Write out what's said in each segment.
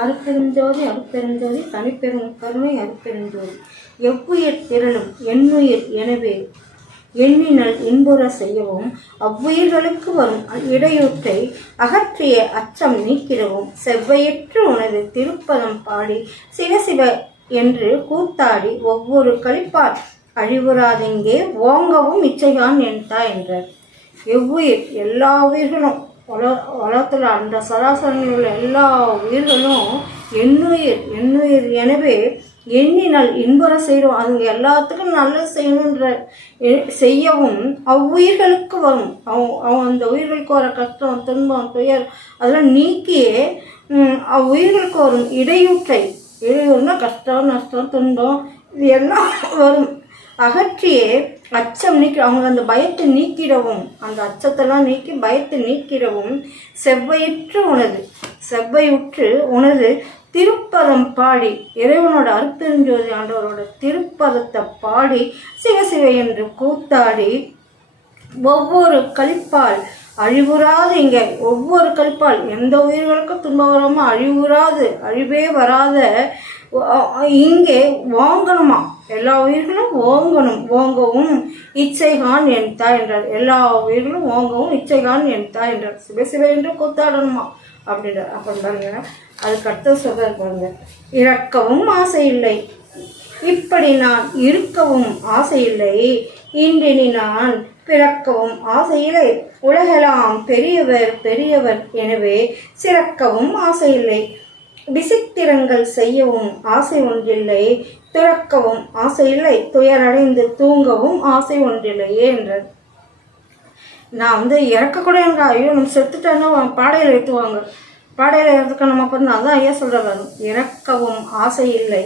அருட்பெருஞ்சோதி அருட்பெருஞ்சோதி தனிப்பெரும் கருணை அருட்பெருஞ்சோதி எவ்வுயிர் திரளும் எண்ணுயிர் எனவே எண்ணினல் இன்புற செய்யவும் அவ்வுயிர்களுக்கு வரும் இடையூற்றை அகற்றிய அச்சம் நீக்கிடவும் செவ்வையற்று உனது திருப்பதம் பாடி சிவசிவ என்று கூத்தாடி ஒவ்வொரு கழிப்பால் அழிவுறாதிங்கே ஓங்கவும் இச்சைகான் என்தா என்றார். எவ்வுயிர் எல்லா உயிர்களும் உலகத்தில் அந்த சராசரங்களில் உள்ள எல்லா உயிர்களும் எண்ணுயிர் எனவே எண்ணினால் இன்புற செய்கிறோம். அதுங்க எல்லாத்துக்கும் நல்லது செய்யணுன்ற செய்யவும் அவ்வுயிர்களுக்கு வரும் அவன் அந்த உயிர்களுக்கு வர கஷ்டம் துன்பம் துயர் அதெல்லாம் நீக்கியே அவ்வுயிர்களுக்கு வரும் இடையூறுனா கஷ்டம் நஷ்டம் துன்பம் இது எல்லாம் வரும் அகற்றியே அச்சம் நீக்கி அவங்க அந்த பயத்தை நீக்கிடவும் அந்த அச்சத்தெல்லாம் நீக்கி பயத்தை நீக்கிடவும் செவ்வையுற்று உனது திருப்பதம் பாடி இறைவனோட அருட்பெருஞ்சோதி ஆண்டவரோட திருப்பதத்தை பாடி சிவசிவ என்று கூத்தாடி ஒவ்வொரு கழிப்பால் அழிவுறாது இங்கே ஒவ்வொரு கழிப்பால் எந்த உயிர்களுக்கும் துன்பம் வராமல் அழிவே வராத இங்கே வாங்கணுமா எல்லா உயிர்களும் ஓங்கவும் இச்சைகான் என் தாய் என்றார். எல்லா உயிர்களும் ஓங்கவும் இச்சைகான் என் தாய் என்றார். சிவசிவ என்று கூத்தாடணுமா அப்படின்றார். அப்படின்றாங்க. அதுக்கு அடுத்த சொல்றார் பாருங்க. இறக்கவும் ஆசை இல்லை இப்படி நான் இருக்கவும் ஆசையில்லை இன்றினி நான் பிறக்கவும் ஆசையில்லை உலகெல்லாம் பெரியவர் எனவே சிறக்கவும் ஆசையில்லை விசித்திரங்கள் செய்யவும் ஆசை ஒன்றில்லை துறக்கவும் ஆசையில்லை துயரடைந்து தூங்கவும் ஆசை ஒன்றில்லையே என்றார். நான் இறக்கக்கூட எனக்கு ஐயோ நம்ம செத்துட்டேன்னா பாடையில் ஏற்றுவாங்க பாடையில் ஏற்றுக்க நம்ம பண்ணால் அதான் ஐயா சொல்கிறாரு. இறக்கவும் ஆசை இல்லை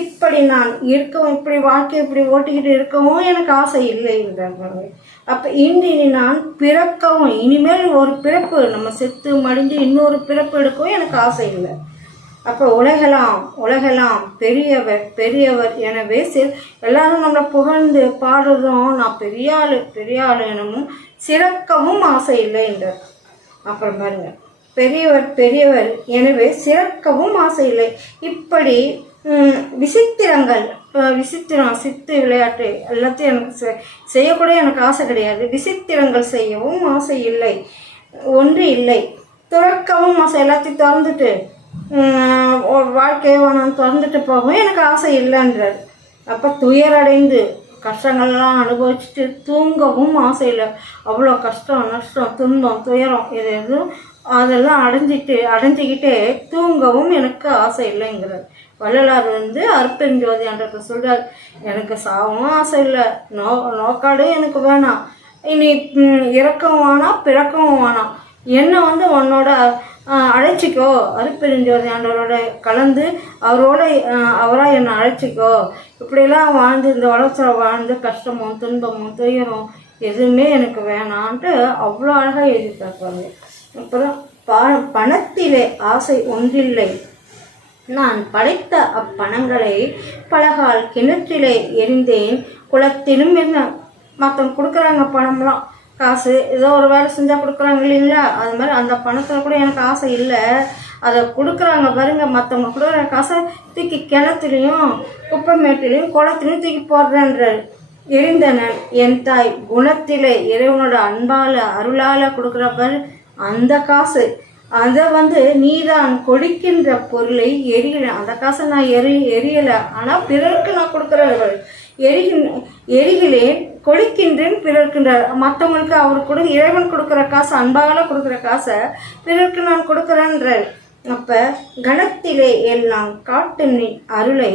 இப்படி நான் இருக்கவும் இப்படி வாழ்க்கை இப்படி ஓட்டிக்கிட்டு இருக்கவும் எனக்கு ஆசை இல்லை என்றாங்க. அப்போ இனி நான் பிறக்கவும் இனிமேல் ஒரு பிறப்பு நம்ம செத்து மடிஞ்சு இன்னொரு பிறப்பு எடுக்கவும் எனக்கு ஆசை இல்லை. அப்போ உலகெல்லாம் பெரியவர் எனவே எல்லாரும் நம்மளை புகழ்ந்து பாடுறதும் நான் பெரிய ஆள் எனவும் சிறக்கவும் ஆசை இல்லை என்றார். அப்புறம் பாருங்க பெரியவர் எனவே சிறக்கவும் ஆசை இல்லை இப்படி விசித்திரம் சித்து விளையாட்டு எல்லாத்தையும் எனக்கு செய்யக்கூட எனக்கு ஆசை கிடையாது. விசித்திரங்கள் செய்யவும் ஆசை இல்லை ஒன்று இல்லை துறக்கவும் ஆசை எல்லாத்தையும் திறந்துட்டு வாழ்க்கையை நான் திறந்துட்டு போகவும் எனக்கு ஆசை இல்லைன்றார். அப்போ துயரடைந்து கஷ்டங்கள்லாம் அனுபவிச்சுட்டு தூங்கவும் ஆசை இல்லை. அவ்வளோ கஷ்டம் நஷ்டம் துன்பம் துயரம் இது எதுவும் அதெல்லாம் அடைஞ்சிக்கிட்டே தூங்கவும் எனக்கு ஆசை இல்லைங்கிறார். வள்ளலார் அருட்பெருஞ்சோதி என்ற சொல்கிறார். எனக்கு சாகவும் ஆசை இல்லை நோக்காடு எனக்கு வேணாம் இனி இறக்கவும் வேணாம் பிறக்கவும் வேணாம் என்னை உன்னோட அழைச்சிக்கோ அருட்பெருஞ்சோதி ஆண்டவரோட கலந்து அவராக என்னை அழைச்சிக்கோ இப்படியெல்லாம் வாழ்ந்து இந்த உலகத்தில் வாழ்ந்து கஷ்டமும் துன்பமும் துயரம் எதுவுமே எனக்கு வேணான்ட்டு அவ்வளோ அழகாக எழுதிட்டாங்க. அப்புறம் பணத்திலே ஆசை ஒன்றில்லை நான் படைத்த அப்பணங்களை பலகால் கிணற்றிலே எரிந்தேன் குளத்திலும் இருந்தேன். மற்றவங்க கொடுக்குறாங்க பணம்லாம் காசு ஏதோ ஒரு வேலை செஞ்சால் கொடுக்குறாங்க இல்லைங்களா அது மாதிரி அந்த பணத்தில் கூட எனக்கு ஆசை இல்லை. அதை கொடுக்குறாங்க பாருங்க மற்றவங்க கொடுக்குற காசை தூக்கி கிணத்துலையும் குப்பைமேட்டிலையும் குளத்துலையும் தூக்கி போடுறேன்றார். எரிந்தனன் என் தாய் குணத்திலே இறைவனோட அன்பால் அருளால் கொடுக்குற பாரு அந்த காசு அதை நீதான் கொடுக்கின்ற பொருளை எரியல அந்த காசை நான் எரியலை ஆனால் பிறருக்கு நான் கொடுக்குறேன் எரிகிலேன் கொடுக்கின்றேன் பிறர்க்கின்றார். மற்றவங்களுக்கு அவர் இறைவன் கொடுக்குற காசு அன்பால கொடுக்குற காசை பிறருக்கு நான் கொடுக்குறேன்ற. அப்போ கணத்திலே எல்லாம் காட்டு நீ அருளை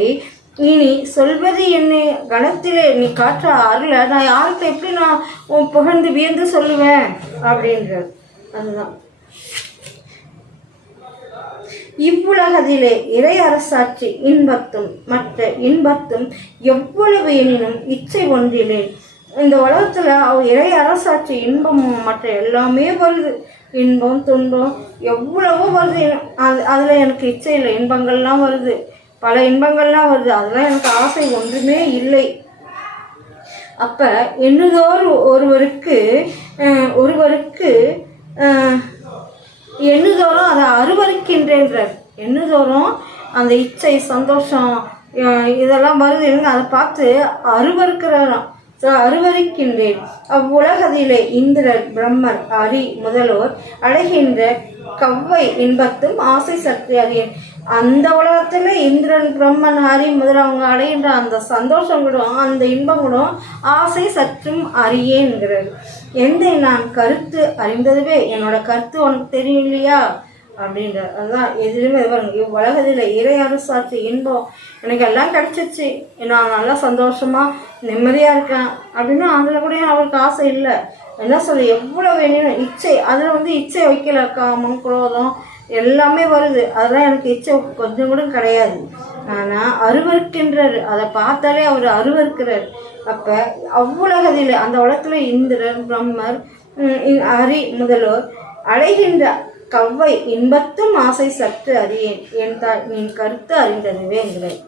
இனி சொல்வது என்ன கணத்திலே நீ காட்டுற அருளை நான் யாருக்கு எப்படி நான் புகழ்ந்து வியந்து சொல்லுவேன் அப்படின்றது. அதுதான் இவ்வுலகத்திலே இறை அரசாட்சி இன்பத்தும் மற்ற இன்பத்தும் எவ்வளவு எனினும் இச்சை ஒன்றிலே. இந்த உலகத்தில் இறை அரசாட்சி இன்பமும் மற்ற எல்லாமே வருது இன்பம் துன்பம் எவ்வளவோ வருது அதில் எனக்கு இச்சை இல்லை. இன்பங்கள்லாம் வருது பல இன்பங்கள்லாம் வருது அதெல்லாம் எனக்கு ஆசை ஒன்றுமே இல்லை. அப்போ என்னதோர் ஒருவருக்கு எண்ணுதோறும் அதை அருவருக்கின்றேன்றார். என்னதோறும் அந்த இச்சை சந்தோஷம் இதெல்லாம் வருது இல்லைங்க, அதை பார்த்து அருவருக்கிறாராம். அருவருக்கின்றேன். அவ்வுலகதிலே இந்திரர் பிரம்மர் அரி முதல்வோர் அடைகின்ற கவ்வை இன்பத்தும் ஆசை சற்று அறியேன். அந்த உலகத்துல இந்திரன் பிரம்மன் ஹரி முதலவங்க அடைகின்ற அந்த சந்தோஷம் கூட அந்த இன்பம் கூட ஆசை சற்றும் அறியேங்கிறது. எந்த நான் கருத்து அறிந்ததுவே என்னோட கருத்து உனக்கு தெரியும் இல்லையா அப்படின்றார். அதுதான் எதுலையுமே பாருங்க, உலகத்தில் இறை அரசாட்சி இன்பம் எனக்கு எல்லாம் கிடைச்சிச்சு, நான் நல்லா சந்தோஷமாக நிம்மதியாக இருக்கேன் அப்படின்னா அதில் கூட அவருக்கு ஆசை இல்லை. என்ன சொல்ல எவ்வளோ வேணும் இச்சை, அதில் இச்சை வைக்கல, காமம் குரோதம் எல்லாமே வருது, அதெல்லாம் எனக்கு இச்சை கொஞ்சம் கூட கிடையாது. ஆனால் அருவருக்கின்றார், அதை பார்த்தாலே அவர் அருவருக்கிறார். அப்போ அவ்வுலகத்தில் அந்த உலகத்தில் இந்திரர் பிரம்மர் ஹரி முதல்வோர் அடைகின்ற கவ்வை இன்பத்தும் ஆசை சற்று அறியேன் என் தாய் நின் கருத்து அறிந்ததுவேங்கிறேன்.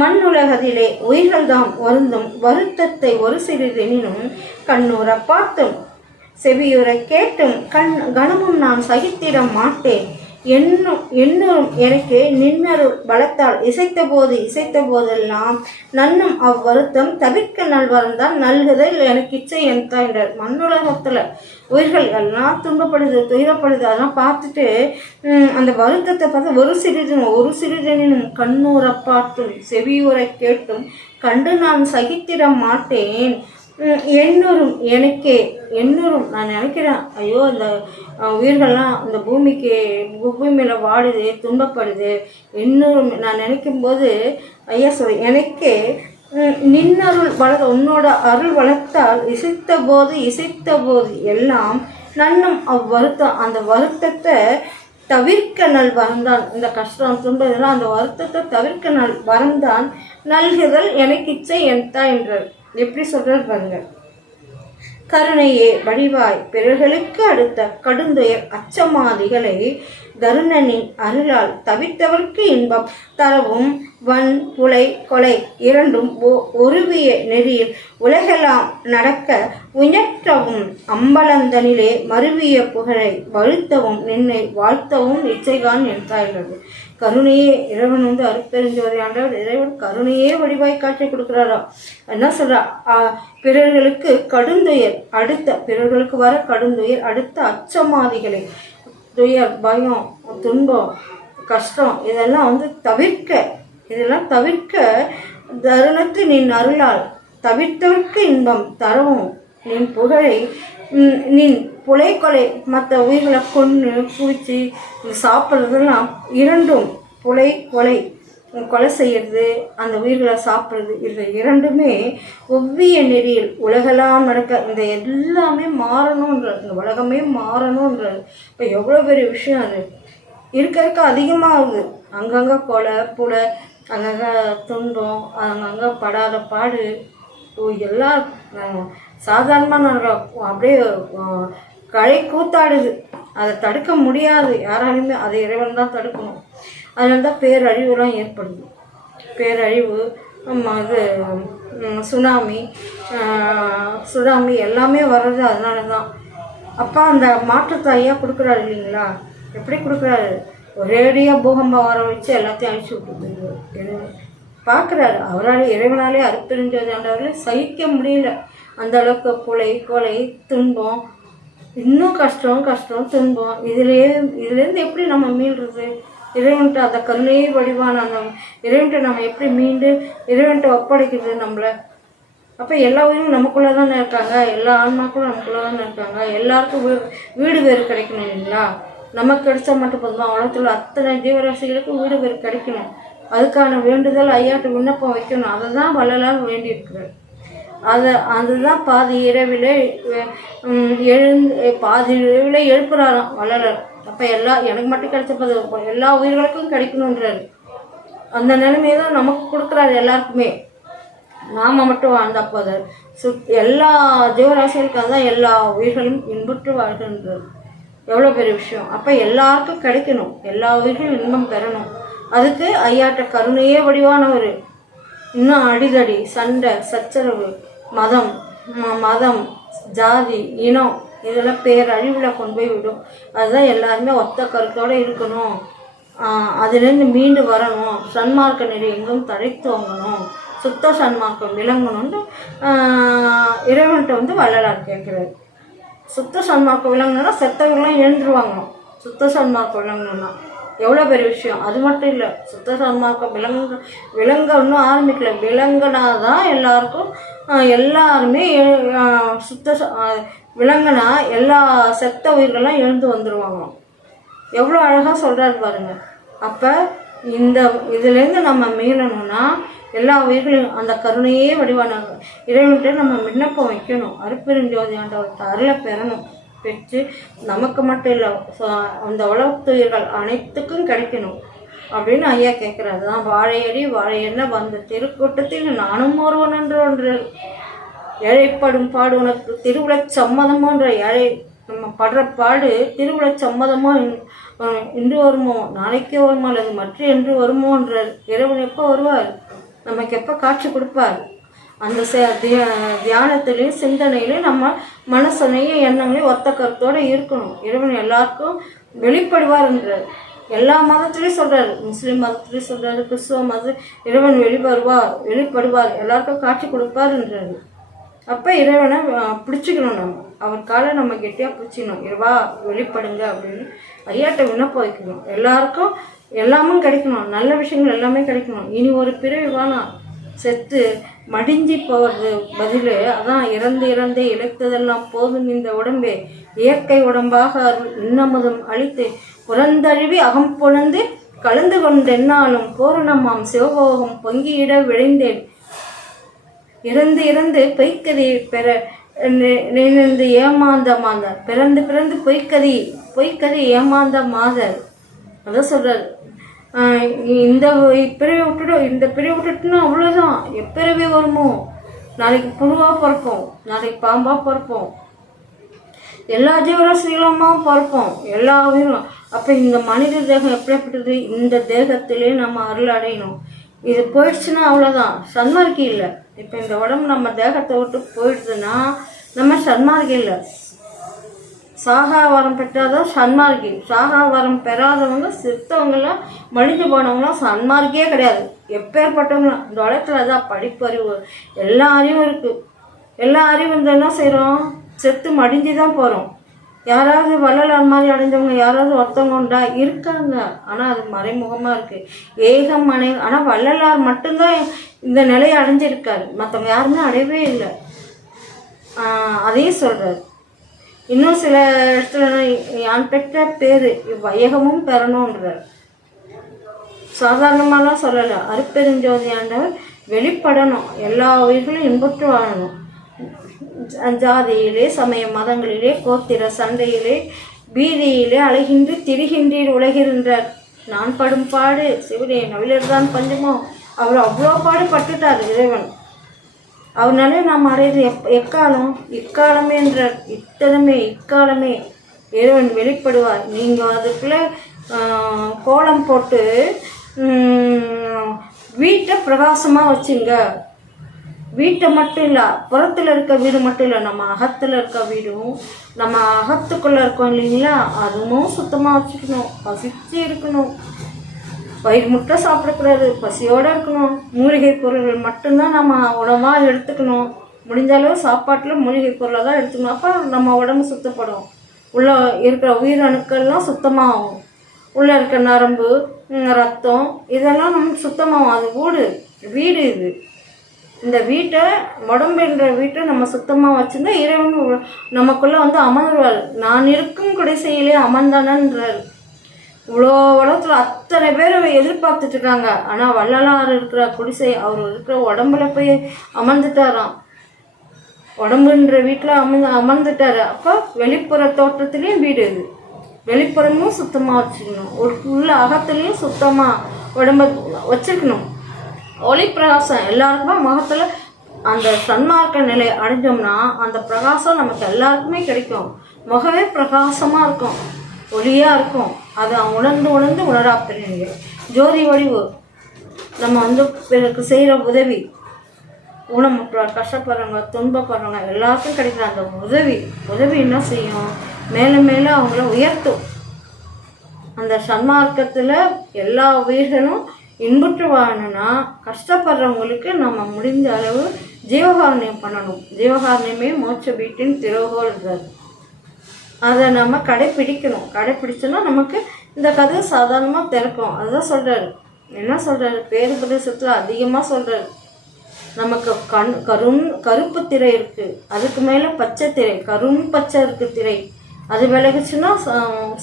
மண்ணுலகத்திலே உயிர்கள்தாம் வருந்தும் வருத்தத்தை ஒரு சிறிதெனினும் கண்ணூர பார்த்தும் செவியுற கேட்டும் கணமும் நான் சகித்திட மாட்டேன். என்னும் எனக்கு நின்னருள் பலத்தால் இசைத்த போதெல்லாம் நன்னும் அவ்வருத்தம் தவிர்க்க நல்வரந்தான் நல்குதல் எனக்கு இச்சை என்தா என்றார். மண்ணுலகத்தில் உயிர்கள் எல்லாம் துன்பப்படுது துயரப்படுது, அதெல்லாம் பார்த்துட்டு அந்த வருத்தத்தை பார்த்து ஒரு சிறிதனும் கண்ணூர பார்த்தும் செவியுற கேட்டும் கண்டு நான் சகித்திட மாட்டேன். என்னுறும் நான் நினைக்கிறேன், ஐயோ இந்த உயிர்கள்லாம் இந்த பூமியில் வாடுது துன்பப்படுது, என்னுறும் நான் நினைக்கும் போது ஐயா எனக்கே நின்னருள் உன்னோட அருள் வளர்த்தால் இசைத்த போது எல்லாம் நன்னும் அவ்வருத்தம் அந்த வருத்தத்தை தவிர்க்க நல் வரந்தான். இந்த கஷ்டம் துன்பதெல்லாம் அந்த வருத்தத்தை தவிர்க்க நல் வரந்தான் நல்குதல் எனக்கு இச்சை என்தா என்றார். எப்படி சொல்றாரு பாருங்க. கருணையே வடிவாய் பிறர்களுக்கு அடுத்த கடுந்துயர் அச்சமாதிகளை தருணனின் அருளால் தவிர்த்தவர்க்கு இன்பம் தரவும் வன் புலை கொலை இரண்டும் ஒருவிய நெறியில் உலகெல்லாம் நடக்க உயற்றவும் அம்பலந்தனிலே மருவிய புகழை வழுத்தவும் நின்னை வாழ்த்தவும் இச்சைகான் என்றாயின்றது. கருணையே இறைவன் அருட்பெருஞ்சோதி ஆண்டவர் இறைவன் கருணையே வடிவாய் காட்சி கொடுக்குறாரா. என்ன சொல்றா, பிறர்களுக்கு கடுந்துயர் பிறர்களுக்கு வர கடுந்துயர் அடுத்த அச்சமாதிகளை துயர் பயம் துன்பம் கஷ்டம் இதெல்லாம் தவிர்க்க தருணத்து நின் அருளால் தவிர்த்தவர்க்கு இன்பம் தரவும் நின் புகழை நின் புலை கொலை மற்ற உயிர்களை கொன்று பூச்சி சாப்பிட்றதெல்லாம் இரண்டும் புலை கொலை செய்யறது அந்த உயிர்களை சாப்பிட்றது இது இரண்டுமே ஒவ்விய நெறியில் உலகெல்லாம் நடக்க இந்த எல்லாமே மாறணுன்றது, இந்த உலகமே மாறணுன்றது. இப்போ எவ்வளோ பெரிய விஷயம் அது இருக்க அதிகமாகுது. அங்கங்கே கொலை புலை அங்கங்கே துன்பம் அங்கங்கே படாத பாடு எல்லாம் சாதாரணமாக நடக்கும், அப்படியே கலை கூத்தாடுது. அதை தடுக்க முடியாது யாராலுமே, அதை இறைவன் தான் தடுக்கணும். அதனால தான் பேரழிவுலாம் ஏற்படுது. பேரழிவு இது சுனாமி எல்லாமே வர்றது அதனால தான். அப்பா அந்த மாற்றத்தை ஐயா கொடுக்குறாரு இல்லைங்களா, எப்படி கொடுக்குறாரு, ஒரேடியாக பூகம்பம் வர வச்சு எல்லாத்தையும் அழிச்சு விட்டுருது. பார்க்குறாரு அவரால் இறைவனாலே அருட்பெருஞ்சோதி ஆண்டவர்களே சகிக்க முடியல. அந்த அளவுக்கு புலை கொலை துன்பம் இன்னும் கஷ்டம் துன்பம் இதுலேருந்து எப்படி நம்ம மீள்றது? இறைவன்ட்டு அந்த கருணையே வடிவான அந்த இறைவன்ட்டு நம்ம எப்படி மீண்டு இறைவன்ட்டு ஒப்படைக்கிறது நம்மளை? அப்போ எல்லா உயிரும் நமக்குள்ளே தானே இருக்காங்க, எல்லா ஆன்மாக்களும் நமக்குள்ளே தானே இருக்காங்க. எல்லாருக்கும் வீடு வேறு கிடைக்கணும் இல்லைங்களா? நமக்கு கிடைச்சா மட்டும் போதுமா? உலகத்தில் அத்தனை ஜீவராசிகளுக்கும் வீடு வேறு கிடைக்கணும். அதுக்கான வேண்டுதல் ஐயாட்டு விண்ணப்பம் வைக்கணும். அதை தான் வள்ளலார் வேண்டியிருக்கிறார். அதுதான் பாதி இரவிலே எழுப்புறாராம் வள்ளலார். அப்போ எனக்கு மட்டும் கிடைச்சப்பது எல்லா உயிர்களுக்கும் கிடைக்கணுன்றாரு. அந்த நிலைமையை தான் நமக்கு கொடுக்குறாரு எல்லாருக்குமே. நாம் மட்டும் வாழ்ந்தா போது எல்லா ஜீவராசிகளுக்காக தான் எல்லா உயிர்களும் இன்புற்று வாழ்கின்றது. எவ்வளோ பெரிய விஷயம். அப்போ எல்லாருக்கும் கிடைக்கணும், எல்லா உயிர்களும் இன்பம் பெறணும். அதுக்கு ஐயாட்ட கருணையே வடிவானவர். இன்னும் அடிதடி சண்டை சச்சரவு மதம் ஜாதி இனம் இதெல்லாம் பேரழிவில் கொண்டு போய் விடும். அதுதான் எல்லாருமே ஒத்த கருத்தோடு இருக்கணும், அதுலேருந்து மீண்டு வரணும், சன்மார்க்க நெறி எங்கும் தழைத்தோங்கணும், சுத்த சன்மார்க்கம் விளங்கணும்னு இறைவன்கிட்ட வள்ளலார் கேட்குறாரு. சுத்த சன்மார்க்கம் விளங்கணுன்னா செத்தவங்களாம் எழுந்துருவாங்க. சுத்த சன்மார்க்கம் விளங்கணுன்னா எவ்வளோ பெரிய விஷயம். அது மட்டும் இல்லை, சுத்த சன்மார்க்கம் விளங்க இன்னும் ஆரம்பிக்கல. விளங்கினாதான் எல்லாருக்கும் எல்லாருமே சுத்த விளங்கினா எல்லா செத்த உயிர்கள்லாம் எழுந்து வந்துடுவாங்க. எவ்வளோ அழகாக சொல்கிறாரு பாருங்க. அப்போ இதுலேருந்து நம்ம மீளணும்னா எல்லா உயிர்களையும் அந்த கருணையே வடிவான இறைவன்கிட்ட நம்ம விண்ணப்பம் வைக்கணும். அருட்பெருஞ்சோதி ஆண்டவர்கிட்ட அருளை பெறணும். பெற்று நமக்கு மட்டும் இல்லை, அந்த உலகத்து உயிர்கள் அனைத்துக்கும் கிடைக்கணும் அப்படின்னு ஐயா கேட்குறாரு. தான் வாழையடி வாழையென்ன வந்த திருக்கூட்டத்தில் நானும் ஒருவன் என்று ஒன்று ஏழைப்படும் பாடு உனக்கு திருவிழச் சம்மதமோன்ற ஏழை நம்ம படுற பாடு திருவிழச் சம்மதமோ இன்று வருமோ, நாளைக்கே வருமோ, அல்லது மற்ற என்று வருமோ என்ற இறைவன் எப்போ வருவார், நமக்கு எப்போ காட்சி கொடுப்பார். அந்த தியானத்திலையும் சிந்தனையிலையும் நம்ம மனசனையும் எண்ணங்களையும் ஒத்த கருத்தோடு இருக்கணும். இறைவன் எல்லாருக்கும் வெளிப்படுவார் என்றார். எல்லா மதத்துலேயும் சொல்கிறார். முஸ்லீம் மதத்துலேயும் சொல்கிறாரு, கிறிஸ்துவ மதம் இறைவன் வெளிப்படுவார், எல்லாருக்கும் காட்சி கொடுப்பார் என்றார். அப்போ இறைவனை பிடிச்சிக்கணும். நம்ம அவர் காலை நம்ம கெட்டியாக பிடிச்சிக்கணும். இறைவா வெளிப்படுங்க அப்படின்னு ஐயாட்ட விண்ணப்பம் வைக்கணும். எல்லாருக்கும் எல்லாமும் கிடைக்கணும், நல்ல விஷயங்கள் எல்லாமே கிடைக்கணும். இனி ஒரு பிறவி வேணாம், செத்து மடிஞ்சி போவது பதில். அதான் இறந்தே இழைத்ததெல்லாம் போதும் இந்த உடம்பே இயற்கை உடம்பாக அருள் இன்னமுதம் அழித்து புறந்தழுவி அகம் பொழந்து கலந்து கொண்டென்னாலும் பூரணமாம் சிவபோகம் பொங்கியிட விளைந்தேன். இறந்து பொய்க்கதையை பெற நினைந்து ஏமாந்த மாதர் பிறந்து பொய்க்கதை ஏமாந்த மாதர். அதான் சொல்றாரு. இந்த பிறவி விட்டுட்டுன்னா அவ்வளோதான். எப்பிறவி வருமோ, நாளைக்கு புழுவாக பிறப்போம், நாளைக்கு பாம்பாக பிறப்போம், எல்லா ஜீவராசிகளுமாக பிறப்போம், எல்லா உயிரும். அப்போ இந்த மனித தேகம் எப்படிப்பட்டது, இந்த தேகத்திலே நம்ம அருள் அடையணும். இது போயிடுச்சுன்னா அவ்வளோதான், சன்மார்க்கி இல்லை. இப்போ இந்த உடம்பு நம்ம தேகத்தை விட்டு போயிடுதுன்னா நம்ம சன்மார்க்கி இல்லை. சாகாவரம் பெற்றாதான் சன்மார்க்கி. சாகாவரம் பெறாதவங்க சித்தவங்களாம் மனித போனவங்களாம் சன்மார்க்கியே கிடையாது. எப்பேற்பட்டவங்களாம் இந்த உலகத்தில் அதான் படிப்பறிவு எல்லா அறிவும் இருக்குது. எல்லா அறிவும் இந்த என்ன செய்கிறோம், செத்து மடிஞ்சு தான் போகிறோம். யாராவது வள்ளலார் மாதிரி அடைஞ்சவங்க யாராவது ஒருத்தவங்க உண்டா இருக்காங்க, ஆனால் அது மறைமுகமாக இருக்குது. ஏகம் ஆனால் வள்ளலார் மட்டும்தான் இந்த நிலையை அடைஞ்சிருக்காரு, மற்றவங்க யாருமே அடையவே இல்லை. அதையும் சொல்கிறார். இன்னும் சில இடத்துல யான் பெற்ற பேர் வையகமும் பெறணுன்றார். சாதாரணமாலாம் சொல்லலை. அருட்பெருஞ்சோதி ஆண்டவர் வெளிப்படணும், எல்லா உயிர்களும் இன்புற்று வாழணும். ஜாதியிலே சமய மதங்களிலே கோத்திர சண்டையிலே பீதியிலே அலைகின்றி திரிகின்றீர் உலகின்றார். நான் படும் பாடு சிவனே நவிலர் தான் பஞ்சமோ. அவர் அவ்வளோ பாடு பட்டுட்டார் இறைவன். அவனாலே நாம் அடையிறது எக்காலம் இக்காலமே என்றார். இக்காலமே இறைவன் வெளிப்படுவார். நீங்கள் அதுக்குள்ளே கோலம் போட்டு வீட்டை பிரகாசமாக வச்சுங்க. வீட்டை மட்டும் இல்லை, புறத்தில் இருக்க வீடு மட்டும் இல்லை, நம்ம அகத்தில் இருக்க வீடும் நம்ம அகத்துக்குள்ளே இருக்கோம் இல்லைங்களா, அதுவும் சுத்தமாக வச்சுக்கணும். பசிச்சு இருக்கணும், வயிறு முட்டை சாப்பிடக்கூடாது, பசியோடு இருக்கணும். மூலிகை பொருள்கள் மட்டும்தான் நம்ம உணவாக எடுத்துக்கணும். முடிஞ்ச அளவு சாப்பாட்டில் மூலிகை பொருளை தான் எடுத்துக்கணும். அப்போ நம்ம உடம்பு சுத்தப்படும். உள்ளே இருக்கிற உயிரணுக்கள்லாம் சுத்தமாகும். உள்ளே இருக்க நரம்பு ரத்தம் இதெல்லாம் நமக்கு சுத்தமாகும். அது வீடு இது. இந்த வீட்டை உடம்புன்ற வீட்டை நம்ம சுத்தமாக வச்சுருந்தா இறைவன் நமக்குள்ளே அமர்வார். நான் இருக்கும் குடிசையிலே அமர்ந்தானன்றார். இவ்வளோ உலகத்தில் அத்தனை பேர் எதிர்பார்த்துட்டு இருக்காங்க. ஆனால் வள்ளலார் இருக்கிற குடிசை அவர் இருக்கிற உடம்புல போய் அமர்ந்துட்டாராம். உடம்புன்ற வீட்டில் அமர்ந்துட்டார். அப்போ வெளிப்புற தோற்றத்துலேயும் வீடு இது. வெளிப்புறமும் சுத்தமாக வச்சுக்கணும், உள்ள அகத்துலேயும் சுத்தமாக உடம்பை வச்சுருக்கணும். ஒளி பிரகாசம் எல்லாருக்குமே முகத்தில் அந்த சன்மார்க்க நிலை அடைஞ்சோம்னா அந்த பிரகாசம் நமக்கு எல்லாருக்குமே கிடைக்கும். முகமே பிரகாசமாக இருக்கும், ஒளியாக இருக்கும். அதை உணர்ந்து உணராப்பிடுங்க. ஜோதி வடிவு நம்ம பிறருக்கு செய்கிற உதவி ஊனமுற்றோர், கஷ்டப்படுறவங்க, துன்பப்படுறவங்க எல்லாருக்கும் கிடைக்கிற அந்த உதவி என்ன செய்யும், மேலே மேலே அவங்கள உயர்த்தும். அந்த சன்மார்க்கத்தில் எல்லா உயிர்களும் இன்புற்று வாழணும்னா கஷ்டப்படுறவங்களுக்கு நம்ம முடிஞ்ச அளவு ஜீவகாரணியம் பண்ணணும். ஜீவகாரணியமே மோட்ச வீட்டின் திறவுகோல்ன்றார். அதை நம்ம கடைப்பிடிச்சோன்னா நமக்கு இந்த கதை சாதாரணமாக திறக்கும். அதுதான் சொல்கிறாரு. என்ன சொல்கிறாரு, பேரு பிரதேசத்தில் அதிகமாக சொல்கிறாரு. நமக்கு கருப்பு திரை இருக்குது, அதுக்கு மேலே பச்சை திரை, பச்சை இருக்குது திரை. அது விலகுச்சுன்னா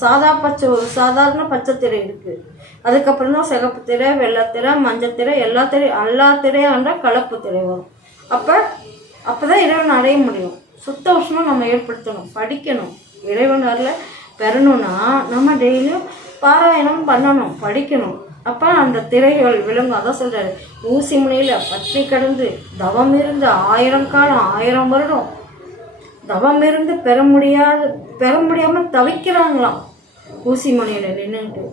சாதாரண பச்சை திரை இருக்குது. அதுக்கப்புறம் தான் சிகப்பு திரை, வெள்ளைத்திரை, மஞ்சள் திரை, எல்லா திரையாண்டா கலப்பு திரை வரும். அப்போ தான் இறைவன் அடைய முடியும். சுத்த உஷ்ணம் நம்ம ஏற்படுத்தணும், படிக்கணும். இறைவன் அருளை பெறணும்னா நம்ம டெய்லியும் பாராயணம் பண்ணணும், படிக்கணும். அப்போ அந்த திரைகள் விளங்கும். அதான் சொல்கிறாரு, ஊசி முனையில் பற்றி கடந்து தவம் இருந்து 1000 காலம் 1000 வருடம் தவம் இருந்து பெற முடியாமல் தவிக்கிறாங்களாம். ஊசி முனையில் நின்றுட்டு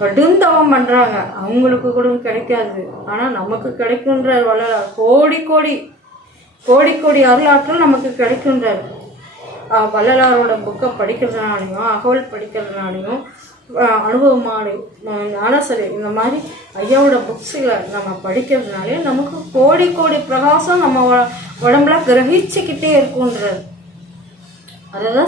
கடும் தவம் பண்ணுறாங்க. அவங்களுக்கு கூட கிடைக்காது, ஆனால் நமக்கு கிடைக்குன்றார் வள்ளலார். கோடி கோடி அருளாற்றல் நமக்கு கிடைக்குன்றார். வள்ளலாரோட புக்கை படிக்கிறதுனாலையும், அகவல் படிக்கிறதுனாலையும், அனுபவமாடு, ஞானசரி, இந்த மாதிரி ஐயாவோட புக்ஸுகளை நம்ம படிக்கிறதுனாலே நமக்கு கோடி பிரகாசம் நம்ம உடம்புல கிரகிச்சுக்கிட்டே இருக்குன்றார். அதை தான்